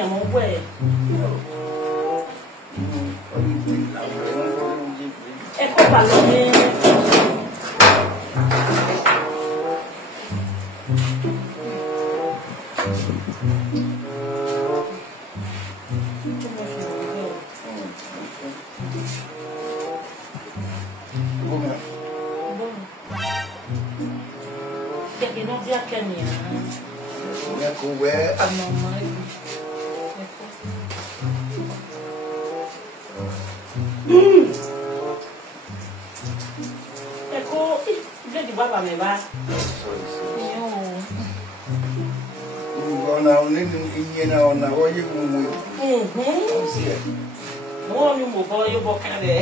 fi àwọn owó ẹ̀. Ẹ kọ́ bà lọ ní. Che non si accamina. Ecco, uè. Ecco, vedi papà mi va. Ona inyena ona oye mumu. Mo ni mo bo yo bo kale.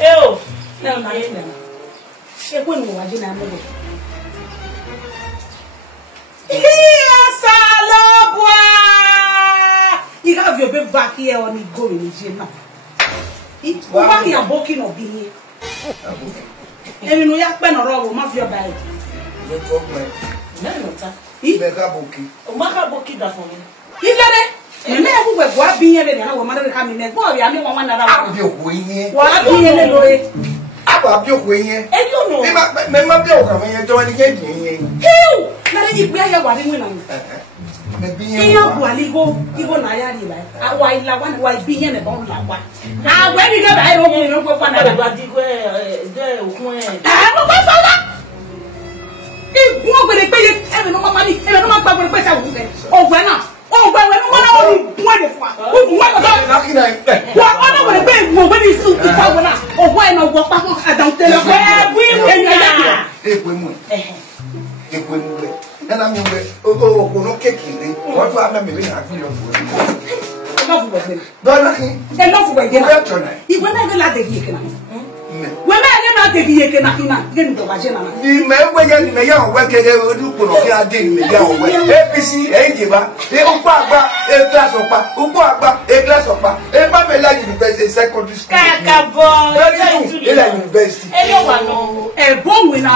Eu, não, não. Eu vou no waje na mo. Salobwa! You have your baby back here on it going in jail now. It over here boking of being. And you know you have been around with your bag. No problem. No, no, sir. Mega boki. Mega boki that for me. You get it? Me who we go be here na wo mother come me go ya me one na abi okuyin wa bi here lo e abi okuyin e you know me ma bi okuyin yen to ni ke yin na le gbe ya wa ni na me bi yen e ya bu ali go ibo na ya ri ba awa ila wa bi here na don la wa a we ni ga ba e ro mi ro pa na ba di go de okun e mo pa so la igun ogbere pe e me no ma ni e me no ma gba ogbere pe sa wo ke ogwe na oh, but when one of them want it for, what about knocking at what other way? When you see the power now, or why not walk back? I don't tell you. And I'm going to kick you. What do I remember? Enough with him. He will never let the geek. When I not the geek and I didn't go by Jenna. The man when the young worker do put on your day in the young way. APC, Ajiba, a glass of pa, a glass of pa, a Pamela University secondary school. University. A bomb when I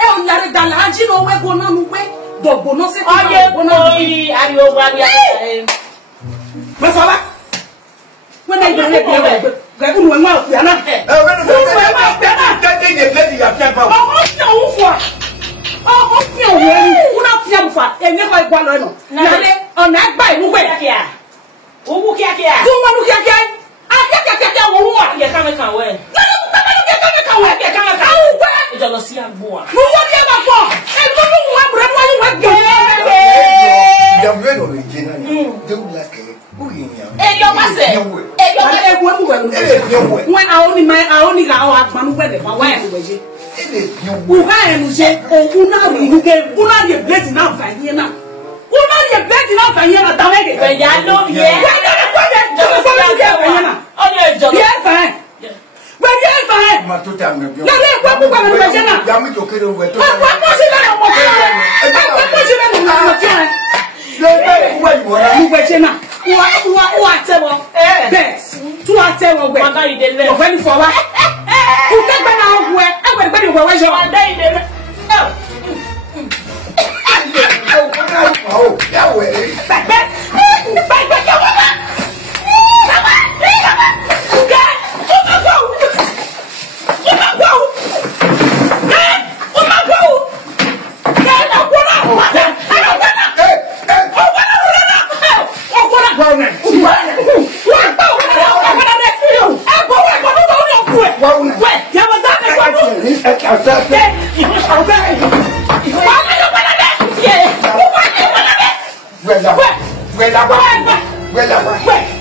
El Laredalajino, we're going on way. Dogo no se boy, are you one? Masala? When I get it, I will not be enough. When I only got our man when the wife was it. Who I am say, oh, who gave the blessing now for here now. Who not the blessing out for here now? When you know, yeah, yes, fine. When you're fine, my two times, you're not going to get away. What was it? Best. To our table, when you for what? You take me now where everybody was your day. Oh, that way. Back. Where